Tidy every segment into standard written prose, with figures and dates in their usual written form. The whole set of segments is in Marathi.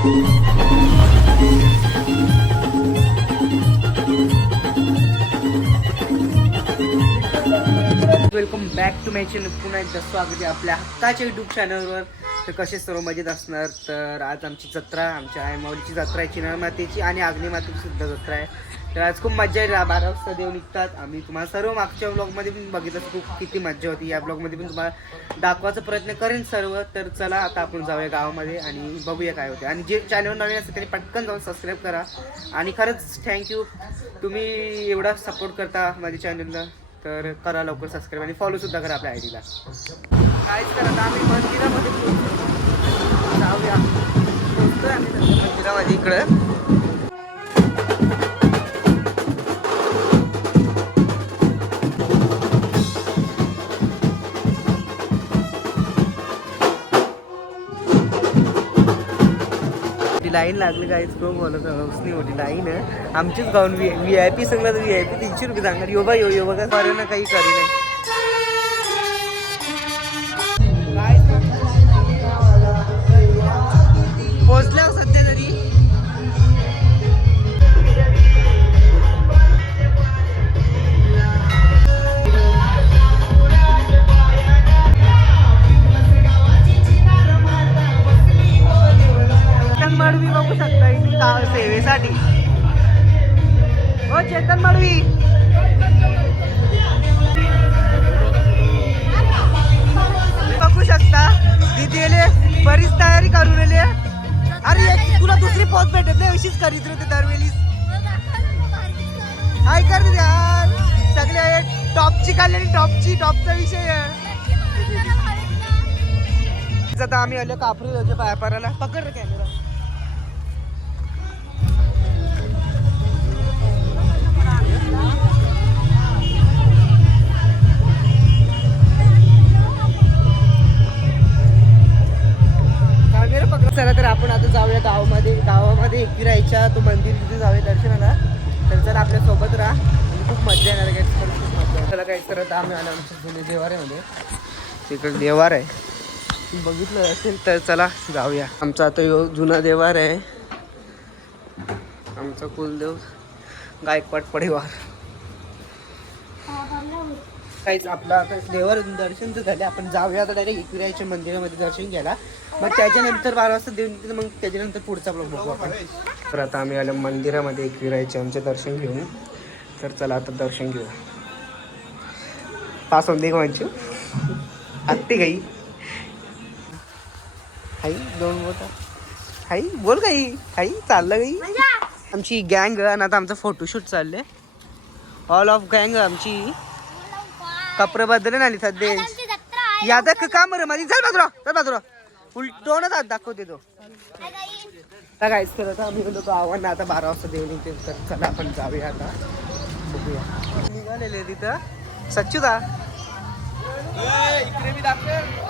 Welcome back to my channel. पुन्हा एकदा स्वागत आहे आपल्या हक्काच्या यूट्यूब चॅनलवर. तर कसे सर्व मजेत असणार. तर आज आमची जत्रा, आमच्या आईमाऊलीची जत्रा आहे, चिनार मातेची आणि आग्नेय मातेची सुद्धा जत्रा आहे. तर आज खूप मजा येईल. 12 वाजता देव निघतात. आम्ही तुम्हाला सर्व मागच्या ब्लॉगमध्ये पण बघितलं खूप किती मजा होती. या ब्लॉगमध्ये पण तुम्हाला दाखवायचा प्रयत्न करेन सर्व. तर चला आता आपण जाऊया गावामध्ये आणि बघूया काय होते. आणि जे चॅनल नवीन असते त्यांनी पटकन जाऊन सबस्क्राईब करा. आणि खरंच थँक्यू, तुम्ही एवढा सपोर्ट करता माझ्या चॅनलला. तर करा लवकर सबस्क्राईब आणि फॉलो सुद्धा करा आपल्या आयडीला. काहीच करा आता आम्ही मंदिरामध्ये जाऊया. पोहोचतोय आम्ही मंदिरामध्ये इकडं. लाईन लागली काहीच खूप बोलत नाही मोठी लाईन आहे. आमचीच गाऊन VIP सांगला तर VIP 300 रुपये सांगणार. योगा यो बघा बरं ना, काही करू नाही. पोचल्या सध्या तरी. मडवी बघू शकता इथे सेवेसाठी. हो चेतन मडवी बघू शकता. दिदीले बरीच तयारी करून आली. अरे तुला दुसरी पोच भेटत नाही, अशीच करीत राहते दरवेळीस. काय कर यार, सगळे टॉपची काढलेली, टॉपचा विषय आहे. आता आम्ही आलो कापरी पायापाराला. पकड रे कॅमेरा. चला तर आपण आता जाऊया गावामध्ये एकविरायच्या तो मंदिर तिथे जाऊया दर्शनाला. तर चला आपल्या सोबत राहा आणि खूप मजा येणार आहे. खूप मजा. चला काय तर आम्ही आलो आमच्या जुने देवाऱ्यामध्ये. तिकडे देवार आहे, बघितलं असेल तर चला जाऊया. आमचा आता जुना देवार आहे. आमचा कुलदेव गायकवाड परिवार. काहीच आपला आता देवार दर्शन तर झाले. आपण जाऊया आता डायरेक्ट एकविरायच्या मंदिरामध्ये दर्शन घ्यायला. मग त्याच्यानंतर 12 वाजता देऊन तिथे मग त्याच्यानंतर पुढचा ब्लॉग बघू आपण. तर आता आम्ही आलो मंदिरामध्ये एकविरायचे आमचे दर्शन घेऊन. तर चला आता दर्शन घेऊ. पास होऊन दे म्हणजे आत्ती गाई हाई 2 बोट हाई बोल गाई हाई चाललं गाई. आमची गँग आणि आता आमचा फोटोशूट चाललंय. ऑल ऑफ गँग आमची कपडे बदलले नाही सध्या. यादा का बरं माझी चल बाजूला उलटवूनच हात दाखवते तो. काहीच करत आम्ही म्हणतो तो आव्हान आता 12 वाजता देऊ निघते. तर चला आपण जाऊया आता बघूया. निघालेले तिथं सच्चूदा इकडे मी दाखव.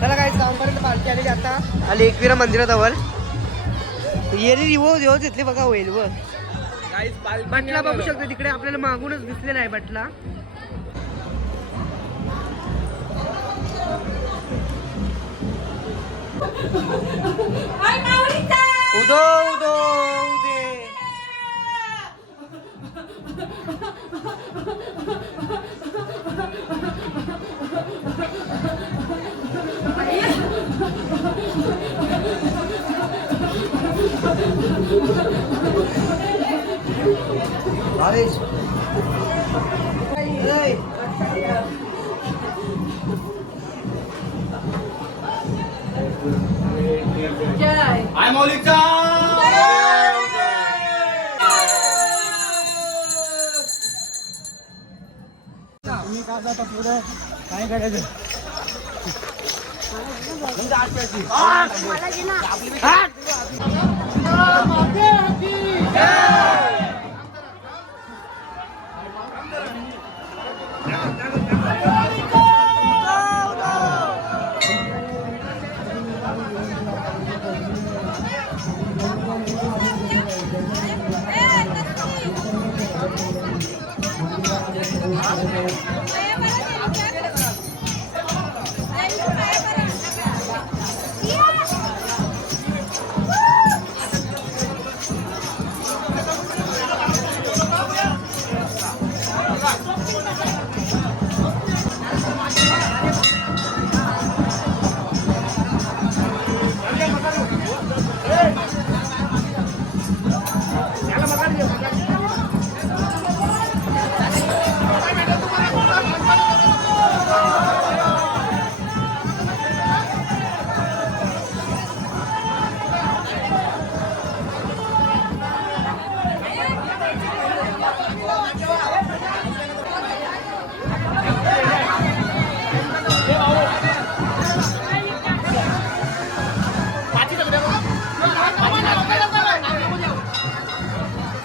चला काय गावापर्यंत पालखी आलेली आता आली एकविरा मंदिराजवळ येरी हो दिवस घेतले बघा होईल व बटला बघू शकतो तिकडे आपल्याला मागूनच दिसलेला आहे बटला. उदो उदो उदे आय मौलिकचा तुम्ही का जाता पुढे काय करायचं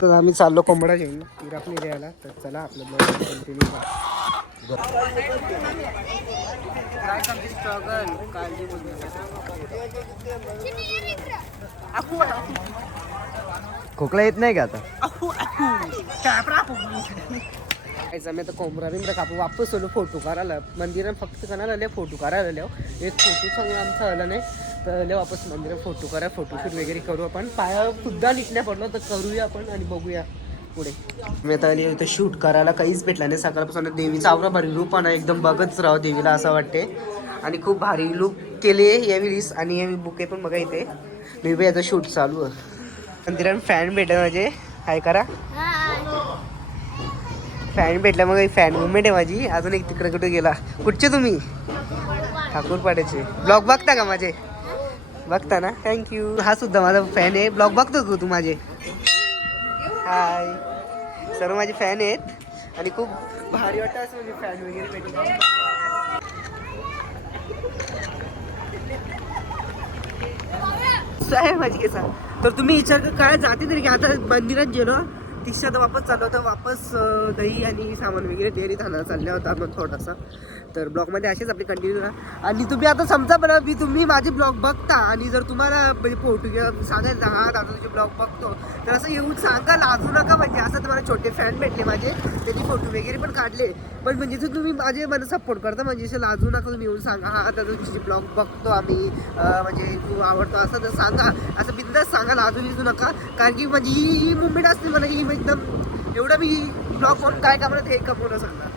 तर आम्ही चाललो कोंबडा घेऊन इराकणी द्यायला. तर चला आपलं ब्लॉग कंटिन्यू करा. स्ट्रगल काळजी खोकला येत नाही का आता आम्ही आता कोंबडा बिंबरा कापू वापस आलो फोटो काढायला मंदिरात फक्त कणाला आले फोटो काढायला आलो. एक फोटो चांगला आमचा आला नाही तर वापस मंदिरात फोटो करा फोटोशूट वगैरे करू आपण. पाया सुद्धा नीटण्या पडलो तर करूया आपण आणि बघूया पुढे. मी आता आली इथं शूट करायला काहीच भेटला नाही सकाळपासून. देवीचा आवरा भारी रूप आहे एकदम बघत राहा देवीला असं वाटते आणि खूप भारी लुक केले यावेळीस. आणि यावेळी बुके पण बघा इथे मी बी याचा शूट चालू आहे. मंदिरात फॅन भेटला माझे काय करा फॅन भेटला मग फॅन मुवमेंट आहे माझी. अजून एक तिकडे कुठे गेला कुठचे तुम्ही ठाकूरपाड्याचे ब्लॉग बघता का माझे बघता ना थँक्यू. हा सुद्धा माझा फॅन आहे ब्लॉग बघतो का तू माझे. हाय सर्व माझे फॅन आहेत आणि खूप भारी वाटतं असं म्हणजे फॅन वगैरे भेटून. आहे माझी केसा तर तुम्ही विचार काय जाते तरी की आता मंदिरात गेलो तिसऱ्या तर वापस चाललो होतं वापस दही आणि सामान वगैरे डेअरीत आणायला चालल्या होता मग थोडासा. तर ब्लॉगमध्ये असेच आपले कंटिन्यू राहा. आणि तुम्ही आता समजा बरं मी तुम्ही माझे ब्लॉग बघता आणि जर तुम्हाला म्हणजे फोटो किंवा सांगायला हा दादा तुझे ब्लॉग बघतो तर असं येऊन सांगा लाजू नका. म्हणजे असं तुम्हाला छोटे फॅन भेटले माझे त्यांनी फोटो वगैरे पण काढले पण म्हणजे जर तुम्ही माझे मला सपोर्ट करता म्हणजे असं लाजू नका. तुम्ही येऊन सांगा हा दादा तुझे ब्लॉग बघतो आम्ही म्हणजे तू आवडतो असं तर सांगा. असं बिंदास सांगा लाजू विजू नका. कारण की म्हणजे ही मुवमेंट असते मला ही एकदम एवढं मी ब्लॉग म्हणून काय कमवलं ते कमवलं सांगा.